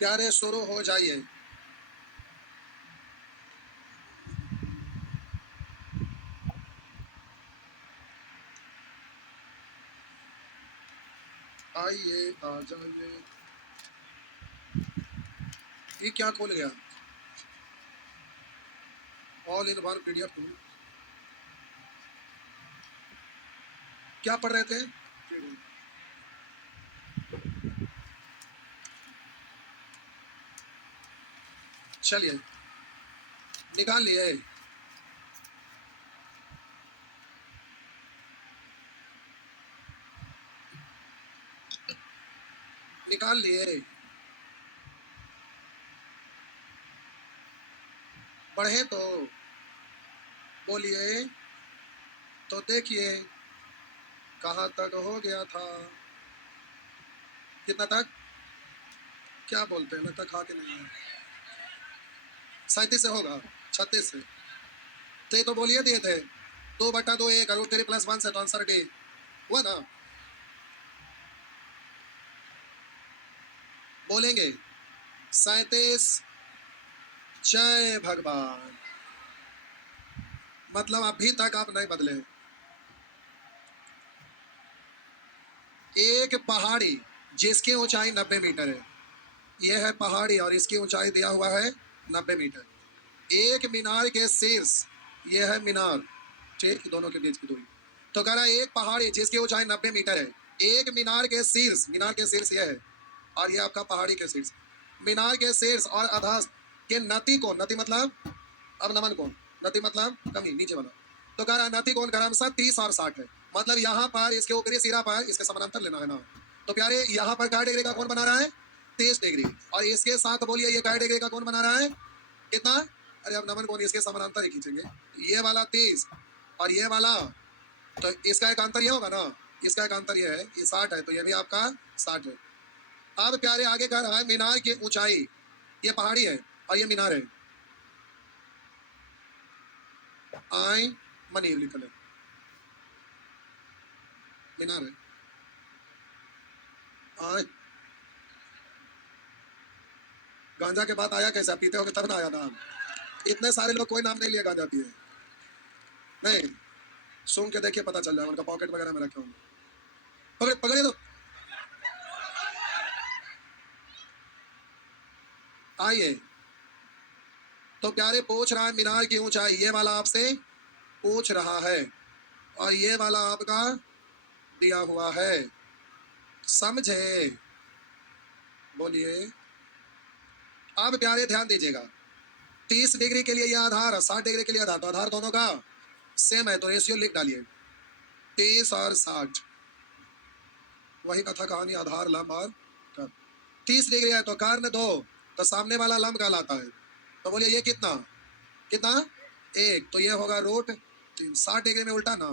प्यारे शुरू हो जाइए। आइए आ जाइए। ये क्या खोल गया? All in one PDF tool. क्या पढ़ रहे थे? चलिए निकाल लिए। निकाल लिए। पढ़े तो बोलिए। तो देखिए कहाँ तक हो गया था। कितना तक? क्या बोलते हैं, लगता खा के नहीं है। 37 से होगा, 36 से। तो बोलिए दिए थे 2/2 1 और 3+1 से, तो आंसर डी हुआ ना। बोलेंगे 37। जय भगवान। मतलब अभी तक आप नहीं बदले। एक पहाड़ी जिसकी ऊंचाई 90 मीटर है, यह है पहाड़ी और इसकी ऊंचाई दिया हुआ है 90 मीटर। एक मीनार के शीर्ष, यह है मीनार, ठीक, दोनों के बीच की दूरी। तो कह रहा है एक पहाड़ी जिसकी ऊंचाई 90 मीटर है, एक मीनार के शीर्ष, मीनार के शीर्ष यह है और यह आपका पहाड़ी के शीर्ष। मीनार के शीर्ष और अधस के नति कोण, नति मतलब अब नमन कोण, नति मतलब कमी नीचे वाला। तो कह रहा है नति कोण क्रमशः 30 और 60 है। मतलब यहाँ पर इसके ऊपरी सिरा पर इसके समानांतर लेना है ना। तो प्यारे यहाँ पर क्या डिग्री का कोण बना रहा है? 30 डिग्री। और इसके साथ बोलिए ये क्या डिग्री का कोण बना रहा है? कितना? अरे अब नमन कोण इसके समानांतर ही खींचेंगे। ये वाला 30 और ये वाला, तो इसका एक अंतर ये होगा ना, इसका एक अंतर ये है, ये 60 है तो ये भी आपका 60 है। अब प्यारे आगे कह रहा है मीनार की ऊंचाई, ये पहाड़ी है और ये मीनार है। आई मनीर लिखल है, मीनार है। आई गांजा के बाद आया कैसा? पीते हो तब ना आया नाम। इतने सारे लोग कोई नाम नहीं लिया गांजा पिए। नहीं, सुन के देखिए पता चल जाएगा, उनका पॉकेट वगैरह में रखे होंगे। पकड़ पकड़िए तो। आइए, तो प्यारे पूछ रहा है मीनार की ऊंचाई, ये वाला आपसे पूछ रहा है और ये वाला आपका दिया हुआ है, समझे? बोलिए। अब प्यारे ध्यान दीजिएगा, 30 डिग्री के लिए ये आधार, 60 डिग्री के लिए आधार, तो आधार दोनों का सेम है, तो रेशियो लिख डालिए 30 और 60। वही कथा कहानी, आधार लंब और कर्ण। 30 डिग्री है तो कर्ण 2, तो सामने वाला लंब कहलाता है। तो बोलिए ये कितना? कितना? 1, तो ये होगा √3। 60 डिग्री में उल्टा ना,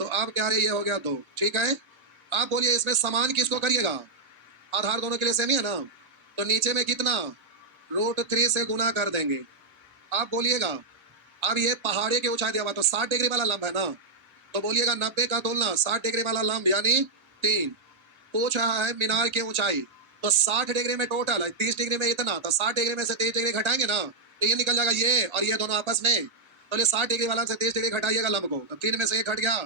तो अब क्या है, ये हो गया 2, ठीक है। आप बोलिए इसमें समान किसको करिएगा? आधार दोनों के लिए सेम ही है ना, तो नीचे में कितना? √3 से गुना कर देंगे। आप बोलिएगा अब ये पहाड़ी की ऊंचाई दिया हुआ तो 60 डिग्री वाला लंब है ना, तो बोलिएगा 90 का तुलना 60 डिग्री वाला लंब यानी 3। पूछ रहा है मीनार की ऊंचाई, तो 60 डिग्री में टोटल है, 30 डिग्री में इतना, तो 60 डिग्री में से 30 डिग्री घटाएंगे ना, तो ये निकल जाएगा ये और ये दोनों आपस में। तो ये 60 डिग्री वाला से 30 डिग्री घटाइएगा लंब को, तो 3 में से 1 हट गया,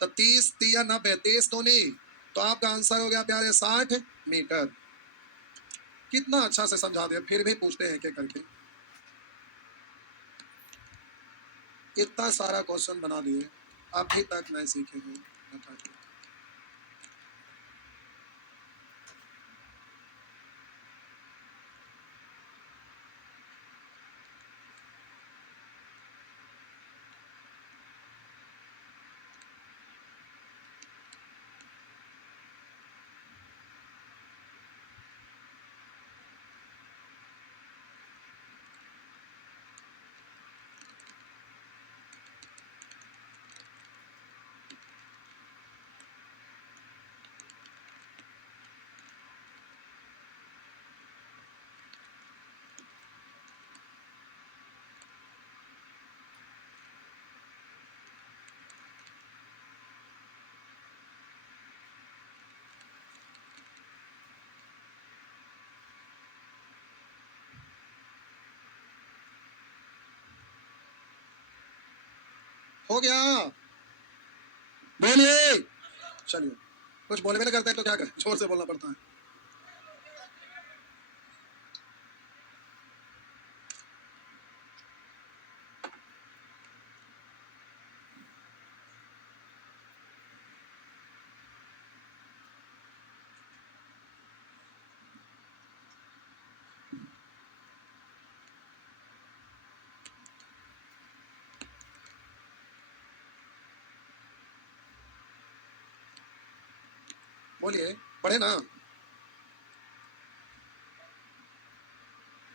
तो 30 3 90, 30 तो नहीं, तो आपका आंसर हो गया प्यारे 60 मीटर। कितना अच्छा से समझा दिया, फिर भी पूछते हैं क्या करके। इतना सारा क्वेश्चन बना दिए, अभी तक नहीं सीखे हैं, बताइए। हो गया, बोलिए। चलिए, कुछ बोलने में करते हैं तो क्या करें, जोर से बोलना पड़ता है। बोलिए, पढ़े ना।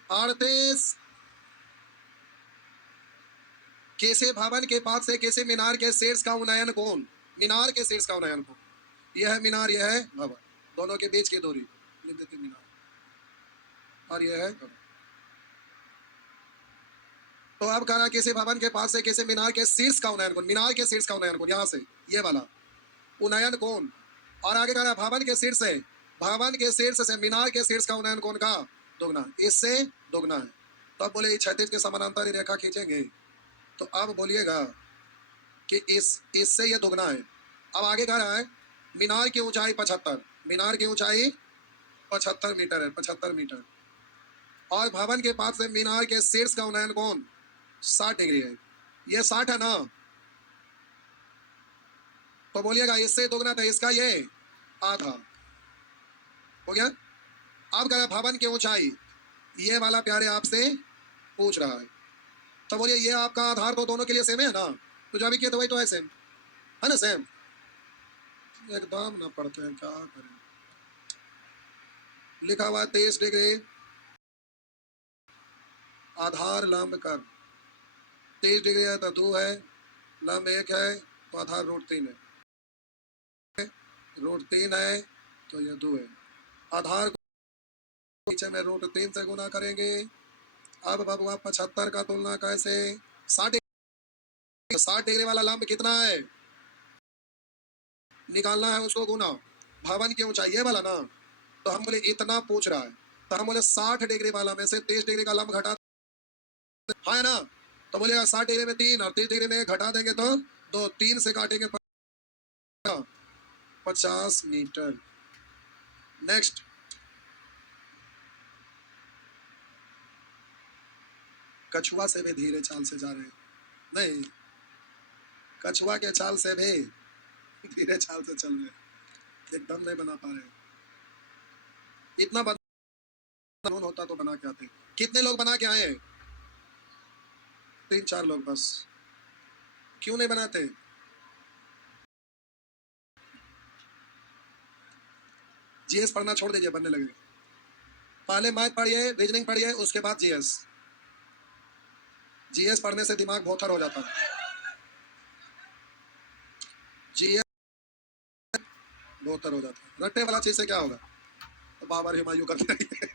38 कैसे भवन के पास से कैसे मीनार के शीर्ष का उन्नयन कोण, मीनार के शीर्ष का उन्नयन कोण, यह है मीनार, यह है भवन, दोनों के बीच की दूरी लिख देते मीनार, और यह है भवन। तो अब कह रहा किसी भवन के पास से किसी मीनार के शीर्ष का उन्नयन कोण, मीनार के शीर्ष का उन्नयन कोण, यहाँ से ये वाला उन्नयन कोण, और आगे कह रहा भवन के शीर्ष से, भवन के शीर्ष से मीनार के शीर्ष का उन्नयन कोण का दोगुना, इससे दोगुना है। तो अब बोले क्षैतिज के समानांतर रेखा खींचेंगे, तो अब बोलिएगा कि इससे ये दोगुना है। अब आगे कह रहा है मीनार की ऊंचाई 75, मीनार की ऊंचाई 75 मीटर है, 75 मीटर, और भवन के पास से मीनार के शीर्ष का उन्नयन कोण 60 डिग्री है, ये 60 है ना। तो बोलिएगा इससे दोगुना था, इसका ये आधा हो गया। अब कह रहा भवन की ऊंचाई, ये वाला प्यारे आपसे पूछ रहा है, तो बोलिए ये आपका आधार तो दोनों के लिए सेम है ना, तो जो अभी किया तो वही तो है, सेम है ना, सेम। एकदम ना पढ़ते हैं, क्या करें। लिखा हुआ 23 डिग्री आधार लंब कर, 23 डिग्री है तो 2 है, लंब 1 है तो आधार √3 है, √3 है तो ये 2 है। आधार को नीचे में √3 से गुना करेंगे। अब बबुआ 75 का तुलना कैसे, 60 डिग्री वाला लंब कितना है निकालना है, उसको गुना भवन की ऊंचाई ये वाला ना, तो हम बोले इतना पूछ रहा है, तो हम बोले 60 डिग्री वाला में से 23 डिग्री का लंब घटा, हाँ है ना, तो बोलेगा 60 डिग्री में 3 और 30 डिग्री में घटा देंगे तो 2, 3 से काटेंगे 50 मीटर। नेक्स्ट, कछुआ से भी धीरे चाल से जा रहे हैं, नहीं, कछुआ के चाल से भी धीरे चाल से चल रहे, एकदम नहीं बना पा रहे। इतना बना होता तो बना के आते। कितने लोग बना के आए, 3-4 लोग बस, क्यों नहीं बनाते। जीएस पढ़ना छोड़ दीजिए, बनने लगे। पहले मैथ पढ़िए, रीजनिंग पढ़िए, उसके बाद जीएस। जीएस पढ़ने से दिमाग भोथर हो जाता है, जीएस भोथर हो जाता है। रट्टे वाला चीज से क्या होगा, तो बाबर हिमायू करते रहिए।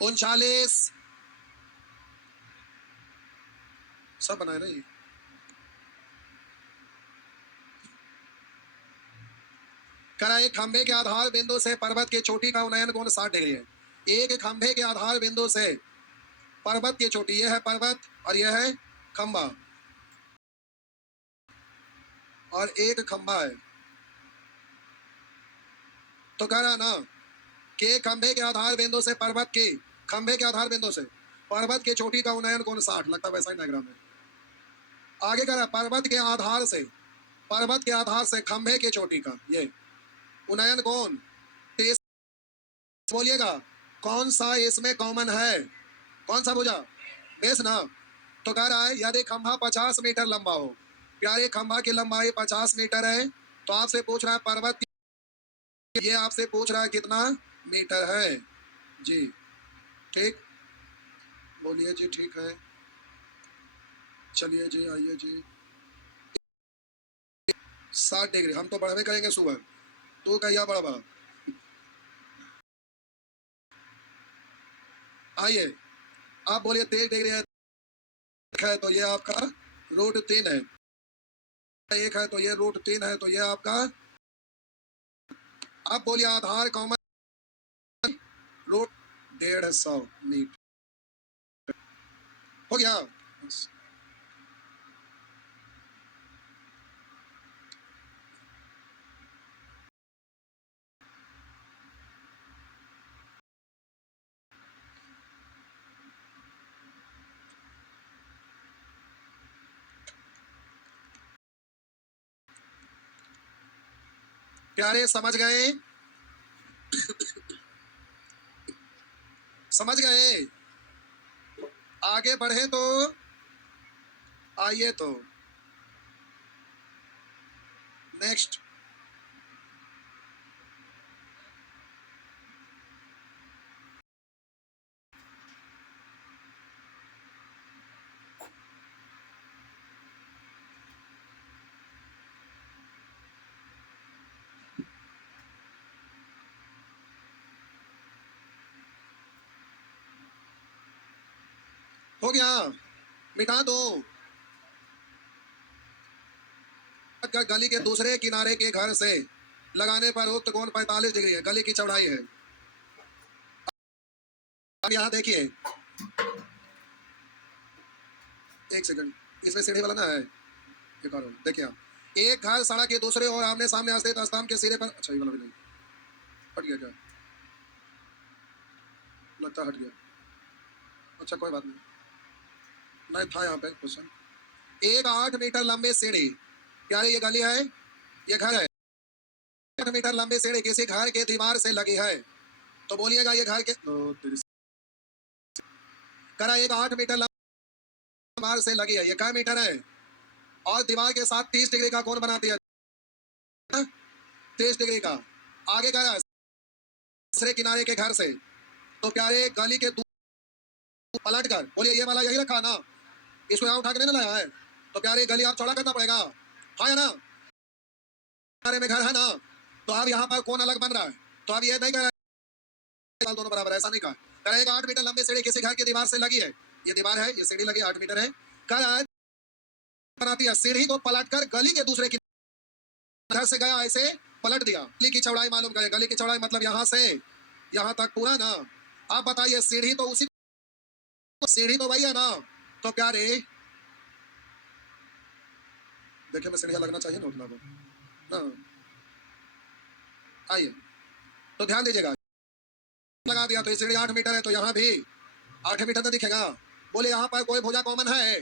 उनचालीस सब बनाए ना ये। करा एक खंभे के आधार बिंदु से पर्वत की चोटी का उन्नयन कोण 60 डिग्री है। एक खंभे के आधार बिंदु से पर्वत की चोटी, यह है पर्वत और यह है खंभा, और एक खंभा है, तो कह रहा ना कि खंभे के आधार बिंदु से पर्वत की, खंभे के आधार बिंदु से पर्वत की चोटी का उन्नयन कोण 60, लगता है वैसा डायग्राम है। आगे कह रहा पर्वत के आधार से, पर्वत के आधार से खंभे की चोटी का ये उन्नयन कोण 30। बोलिएगा कौन सा इसमें कॉमन है, कौन सा बुझा, बेस ना। तो कह रहा है यदि खंभा 50 मीटर लंबा हो, प्यारे खंभा की लंबाई 50 मीटर है, तो आपसे पूछ रहा है पर्वत, ये आपसे पूछ रहा है कितना मीटर है जी। ठीक, बोलिए जी, ठीक है, चलिए जी, आइए जी। 60 डिग्री हम तो बढ़वे करेंगे सुबह, तो कहिया बढ़वा, आइए। आप बोलिए 23 डिग्री है तो ये आपका रूट 3 है, 1 है तो ये रूट 3 है, तो ये आपका, अब बोलिए आधार कॉमन रूट 150 मीटर हो गया। प्यारे समझ गए? समझ गए? आगे बढ़े तो आइए तो नेक्स्ट। हो गया, मिटा दो। गली के दूसरे किनारे के घर से लगाने पर उक्त कोण 45 डिग्री है, गली की चौड़ाई है। अब यहाँ देखिए, एक सेकंड, इसमें सीढ़ी वाला ना है, एक और देखिए आप, एक घर सड़क के दूसरे और आमने सामने स्थित स्तंभ के सिरे पर, अच्छा ये वाला भी नहीं, हट गया क्या? लगता हट गया, अच्छा कोई बात नहीं, नहीं था यहाँ पे क्वेश्चन। एक 8 मीटर लंबे सीढ़ी, क्या ये गली है, ये घर है, 8 मीटर लंबे सीढ़ी किसी घर के दीवार से लगी है, तो बोलिएगा ये घर के करा, एक 8 मीटर दीवार से लगी है, ये क्या मीटर है, और दीवार के साथ 30 डिग्री का कोण बना दिया, 30 डिग्री का। आगे करा दूसरे किनारे के घर से, तो प्यारे गली के पलट कर, बोलिए ये वाला यही रखा ना, इसको यहाँ उठा के नहीं लाया है, तो प्यारे गली आप चौड़ा करना पड़ेगा, हाँ है ना, किनारे में घर है ना, तो अब यहाँ पर कोण अलग बन रहा है, तो अब ये नहीं कह दोनों बराबर, ऐसा नहीं कहा। करेगा 8 मीटर लंबी सीढ़ी किसी घर की दीवार से लगी है, ये दीवार है, ये सीढ़ी लगी 8 मीटर है, कर बनाती है, सीढ़ी को पलटकर गली के दूसरे घर से गया, ऐसे पलट दिया, गली की चौड़ाई मालूम करें, गली की चौड़ाई मतलब यहाँ से यहाँ तक पूरा ना। आप बताइए सीढ़ी तो उसी, सीढ़ी तो वही है ना, तो प्यारे देखिए मैं सीढ़ियाँ लगना चाहिए ना उतना को ना, आइए तो ध्यान दीजिएगा, लगा दिया तो ये सीढ़ी 8 मीटर है, तो यहाँ भी 8 मीटर तो दिखेगा। बोले यहाँ पर कोई भुजा कॉमन है,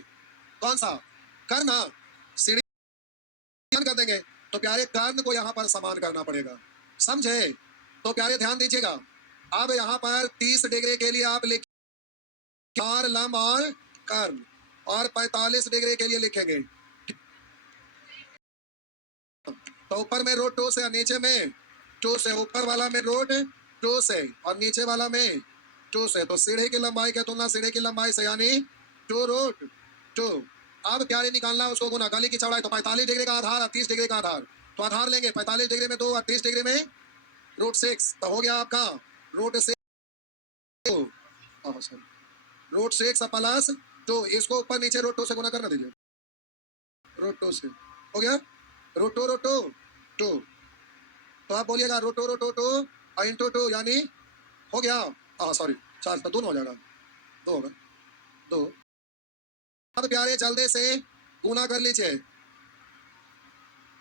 कौन सा, कर्ण, सीढ़ी कर देंगे, तो प्यारे कर्ण को यहाँ पर समान करना पड़ेगा, समझे? तो प्यारे ध्यान दीजिएगा, अब यहाँ पर 30 डिग्री के लिए आप लिख 4 लंब और कर्ण, और 45 डिग्री के लिए लिखेंगे, तो ऊपर में रूट 2 से और नीचे में 2 से, ऊपर वाला में रूट 2 से और नीचे वाला में 2 से, तो सीढ़ी की लंबाई की तुलना सीढ़ी की लंबाई से यानी 2 रूट 2। अब प्यारे निकालना उसको गुना, गली की चौड़ाई तो 45 डिग्री का आधार और 30 डिग्री का आधार, तो आधार लेंगे 45 डिग्री में 2 और 30 डिग्री में रूट 6, तो हो गया आपका रूट 6, रूट 6 प्लस 2, इसको ऊपर नीचे रूट 2 से गुना करना दीजिए, रूट 2 से हो गया रूट 2 रूट 2 2, तो आप बोलिएगा रूट 2 रूट 2 इंटू 2 यानी हो गया, सॉरी 4, तो 2 हो जाएगा, 2 होगा 2। अब प्यारे जल्दी से गुना कर लीजिए,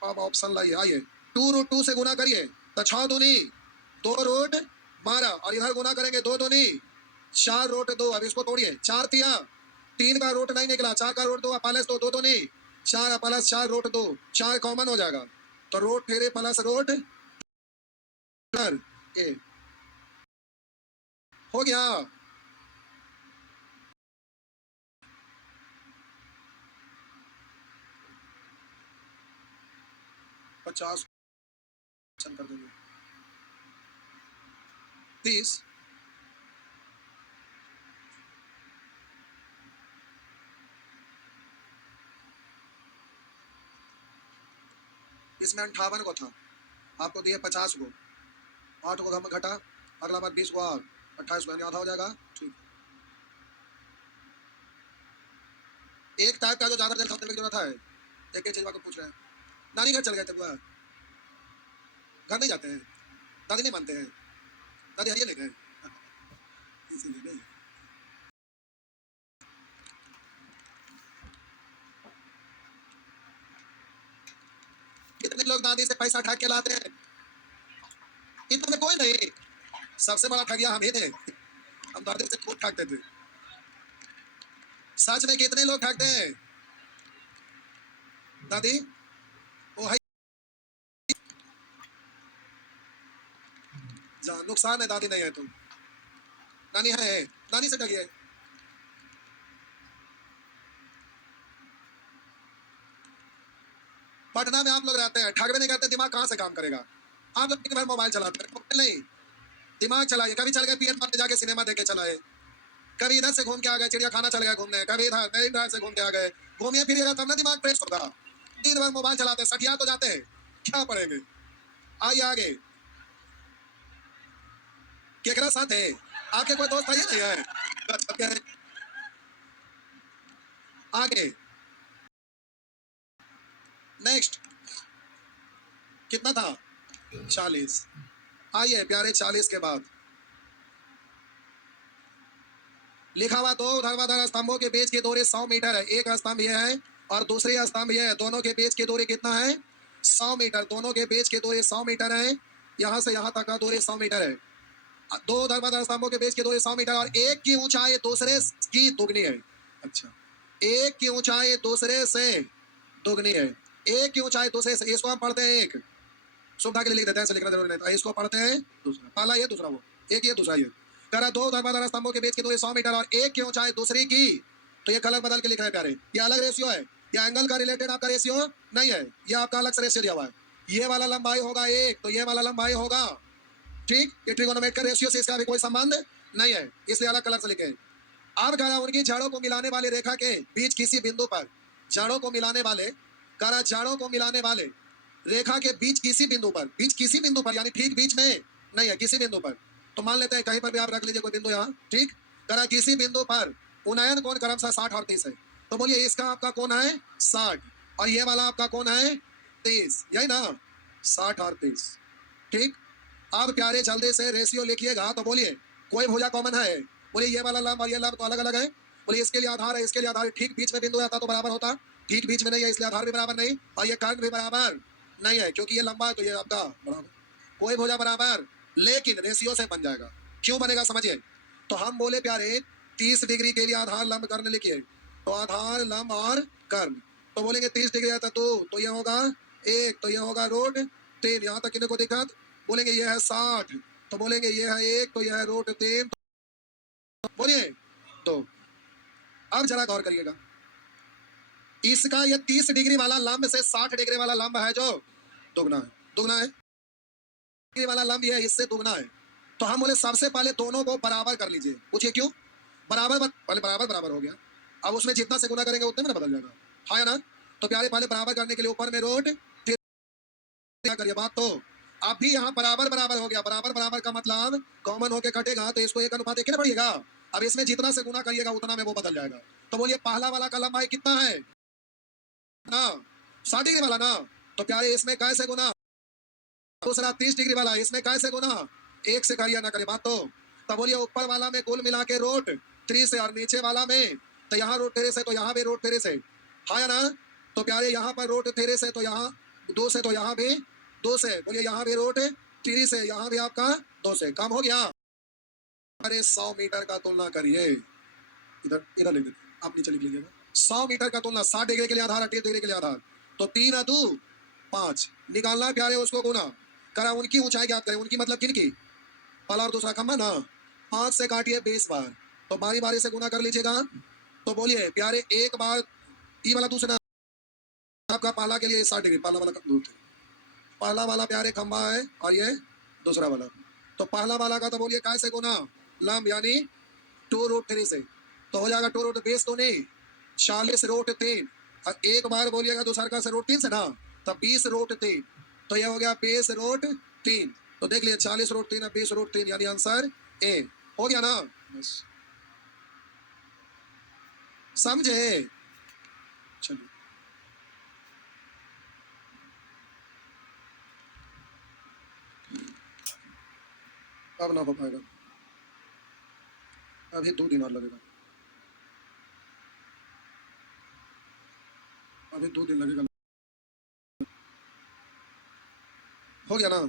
अब ऑप्शन लाइए, आइए 2 रूट 2 से गुना करिए, तो 6 दूनी 2 रूट 12, और इधर गुना करेंगे 2 दूनी 4 रूट 2, अब इसको तोड़िए, 4 तिया 3 का रूट नहीं निकला, 4 का रूट 2 प्लस 2, 2 दूनी 4 प्लस 4 रूट 2, 4 कॉमन हो जाएगा, तो रूट 3 प्लस रूट ए हो गया। पचास कर देंगे 30, इसमें 58 को था, आपको दिए 50 को, 8 को हम घटा, अगला बार 20 को और 28 को, यानी आधा हो जाएगा, ठीक। एक टाइप का जो ज्यादा जल खाने की जरूरत है। एक एक चीज को पूछ रहे हैं, नानी घर चल गए थे बुआ, घर नहीं जाते हैं, दादी नहीं मानते हैं, दादी हरिया ले गए इसीलिए नहीं। कितने लोग दादी से पैसा ठग के लाते हैं, इनमें कोई नहीं। सबसे बड़ा ठगिया हम ही थे, हम दादी से खूब ठगते थे। सच में कितने लोग ठगते हैं दादी, वो है जहाँ नुकसान है, दादी नहीं है तो नानी है, नानी से ठगिए। पटना में आप लोग रहते हैं, ठग भी नहीं करते, दिमाग कहाँ से काम करेगा? आप लोग दिन भर मोबाइल चलाते हैं, मोबाइल नहीं, दिमाग चलाइए। कभी चल गए पीएन मार्ट जाके सिनेमा देख के चलाए, कभी इधर से घूम के आ गए, चिड़िया खाना चल गए घूमने, कभी इधर नई ड्राइव से घूम के आ गए। घूमिए फिरिएगा तब ना दिमाग फ्रेश होगा। दिन भर मोबाइल चलाते हैं, सठिया तो जाते हैं, क्या पढ़ेंगे? आइए आगे, केकरा साथ है आपके? कोई दोस्त है या नहीं है? अच्छा, है। आगे नेक्स्ट, कितना था? 40। आइए प्यारे, 40 के बाद लिखा हुआ दो ऊर्ध्वाधर स्तंभों के बीच की दूरी 100 मीटर है। एक स्तंभ यह है और दूसरी स्तंभ यह है, दोनों के बीच की दूरी कितना है? 100 मीटर। दोनों के बीच की दूरी 100 मीटर है, यहाँ से यहाँ तक का दूरी 100 मीटर है। दो ऊर्ध्वाधर स्तंभों के बीच की दूरी 100 मीटर और एक की ऊंचाई दूसरे की दुगनी है। अच्छा, एक की ऊंचाई दूसरे से दुगनी है। एक की ऊंचाई दूसरे से, इसको हम पढ़ते हैं एक, सुविधा के लिए लिख देते हैं, ऐसे लिखना जरूरी नहीं था। इसको पढ़ते हैं दूसरा, पहला ये दूसरा वो, एक ये दूसरा ये। करा दो ऊर्ध्वाधर स्तंभों के बीच की दूरी 100 मीटर और एक की ऊंचाई दूसरी की, तो ये कलर बदल के लिख रहे हैं प्यारे, ये अलग रेशियो है, ये एंगल का रिलेटेड आपका रेशियो नहीं है, ये आपका अलग से रेशियो दिया हुआ है। ये वाला लंबाई होगा एक, तो ये वाला लंबाई होगा, ठीक, ये ट्रिगोनोमेट्रिक रेशियो से इसका भी कोई संबंध नहीं है, इसलिए अलग कलर से लिखे। अब करा उनकी जड़ों को मिलाने वाली रेखा के बीच किसी बिंदु पर, जड़ों को मिलाने वाले, करा जड़ों को मिलाने वाले रेखा के बीच किसी बिंदु पर, बीच किसी बिंदु पर यानी ठीक बीच में नहीं है, किसी बिंदु पर, तो मान लेते हैं कहीं पर भी आप रख लीजिए कोई बिंदु यहाँ, ठीक, करा किसी बिंदु पर उन्नयन कोण क्रमशः 60 और 30 है। तो बोलिए इसका आपका कोण है 60 और ये वाला आपका कोण है 30, यही ना, 60 और 30, ठीक। अब प्यारे जल्दी से रेशियो लिखिएगा, तो बोलिए कोई भुजा कॉमन है? बोलिए ये वाला लंब और ये लंब तो अलग अलग है। बोलिए इसके लिए आधार है, इसके लिए आधार है, ठीक बीच में बिंदु आता तो बराबर होता, ठीक बीच में नहीं है इसलिए आधार भी बराबर नहीं और ये कर्ण भी बराबर नहीं है, क्योंकि ये लंबा है तो ये आपका बराबर, कोई भुजा बराबर, लेकिन रेशियो से बन जाएगा। क्यों बनेगा समझिए। तो हम बोले प्यारे 30 डिग्री के लिए आधार लंब कर्ण लिखिए, तो आधार लंब और कर्ण, तो बोलेंगे 30 डिग्री आता तो ये होगा एक, तो ये होगा रूट 3, यहाँ तक किन्हीं को दिक्कत? बोलेंगे ये है 60, तो बोलेंगे ये है एक, तो ये है रूट 3, तो बोलिए तो अब जरा गौर करिएगा, इसका ये 30 डिग्री वाला लंब से 60 डिग्री वाला लंब है जो दुगना है, दुगना है, डिग्री वाला लंब ये इससे दुगना है। तो हम बोले सबसे पहले दोनों को बराबर कर लीजिए। पूछिए क्यों? पहले बराबर बराबर हो गया, अब उसमें जितना से गुना करेंगे उतने में बदल जाएगा, हाँ या ना? तो प्यारे पहले बराबर करने के लिए ऊपर में रूट क्या करिए बात, तो अब भी यहाँ बराबर बराबर हो गया, बराबर बराबर का मतलब कॉमन होके कटेगा, तो इसको एक अनुपात एक पड़ेगा। अब इसमें जितना से गुना करिएगा उतना में वो बदल जाएगा। तो बोलिए पहला वाला का लंबाई कितना है ना, 60 डिग्री वाला ना, तो प्यारे इसमें कैसे गुना, दूसरा 30 डिग्री वाला, इसमें कैसे गुना, एक से करिए ना करिए बात, तो बोलिए ऊपर वाला में कुल मिला के रूट 3 से और नीचे वाला में, तो यहाँ रूट 3 से तो यहाँ भी रूट 3 से, हाँ या ना? तो प्यारे यहाँ पर रूट 3 से तो यहाँ 2 से, तो यहाँ भी 2 से, बोलिए यहाँ भी रूट 3 से, यहाँ भी आपका 2 से, काम हो गया। अरे 100 मीटर का तुलना करिए, इधर इधर लिख दीजिए, आप नीचे लिख लीजिएगा, 100 मीटर का तुलना, 60 डिग्री के लिए आधार, 30 डिग्री के लिए आधार, तो 3 और 2 5 निकालना है प्यारे, उसको गुना करा, उनकी ऊंचाई ज्ञात करें, उनकी मतलब किनकी, पहला और दूसरा खंभा ना, 5 से काटिए 20 बार, तो बारी बारी से गुना कर लीजिएगा। तो बोलिए प्यारे एक बार ई वाला दूसरा आपका पहला के लिए 60 डिग्री, पहला वाला पहला वाला प्यारे खंभा है और ये दूसरा वाला, तो पहला वाला का तो बोलिए कैसे गुना, लंब यानी 2 रूट 3 से, तो हो जाएगा 2 रूट 20 तो नहीं 40 रूट 3, और एक बार बोलिएगा दूसरा का से रूट 3 से ना, तो 20 रूट 3, तो ये हो गया 20 रूट 3, तो देख लिया 40 रूट 3 और 20 रूट 3 यानी आंसर ए हो गया ना, बस समझे। चलिए, अब ना हो पाएगा, अभी 2 दिन और लगेगा, अभी 2 दिन लगेगा। हो गया ना?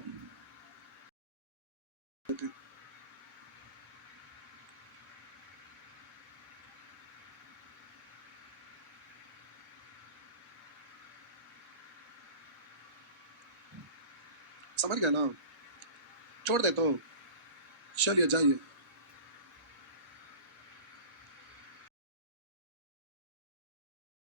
समझ गया ना? छोड़ दे तो चलिए जाइए।